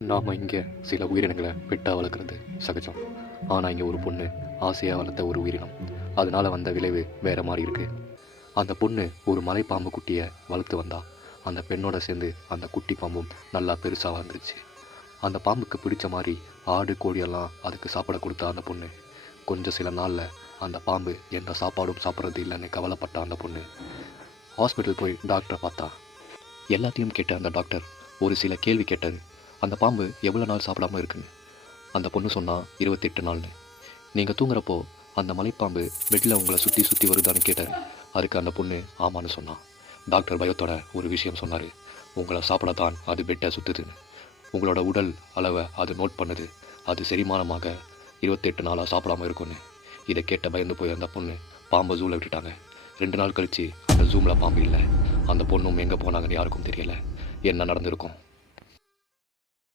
நாம் இங்கே சில உயிரினங்களை பெட்டாக வளர்க்குறது சகஜம். ஆனால் இங்கே ஒரு பொண்ணு ஆசையாக வளர்த்த ஒரு உயிரினம். அதனால் வந்த விளைவு வேறு மாதிரி இருக்குது. அந்த பொண்ணு ஒரு மலைப்பாம்பு குட்டியை வளர்த்து வந்தா. அந்த பெண்ணோட சேர்ந்து அந்த குட்டி பாம்பும் நல்லா பெருசாக வந்துருச்சு. அந்த பாம்புக்கு பிடிச்ச மாதிரி ஆடு கோழியெல்லாம் அதுக்கு சாப்பிட கொடுத்தா அந்த பொண்ணு. கொஞ்சம் சில நாளில் அந்த பாம்பு எந்த சாப்பாடும் சாப்பிட்றது இல்லைன்னு கவலைப்பட்ட அந்த பொண்ணு ஹாஸ்பிட்டல் போய் டாக்டரை பார்த்தா. எல்லாத்தையும் கேட்ட அந்த டாக்டர் ஒரு சில கேள்வி கேட்டார். அந்த பாம்பு எவ்வளோ நாள் சாப்பிடாமல் இருக்குன்னு. அந்த பொண்ணு சொன்னால் 28 நாள்னு. நீங்கள் தூங்குறப்போ அந்த மலைப்பாம்பு பெட்டில் உங்களை சுற்றி சுற்றி வருதான்னு கேட்டார். அதுக்கு அந்த பொண்ணு ஆமான்னு சொன்னான். டாக்டர் பயத்தோட ஒரு விஷயம் சொன்னார். உங்களை சாப்பிட தான் அது பெட்டை சுற்றுதுன்னு. உங்களோட உடல் அளவை அது நோட் பண்ணுது. அது செரிமானமாக 28 நாளாக சாப்பிடாமல் இருக்குன்னு. இதை கேட்ட பயந்து போய் அந்த பொண்ணு பாம்பை ஜூவில் விட்டுட்டாங்க. 2 நாள் கழித்து அந்த ஜூமில் பாம்பு இல்லை. அந்த பொண்ணும் எங்கே போனாங்கன்னு யாருக்கும் தெரியலை. என்ன நடந்திருக்கும்?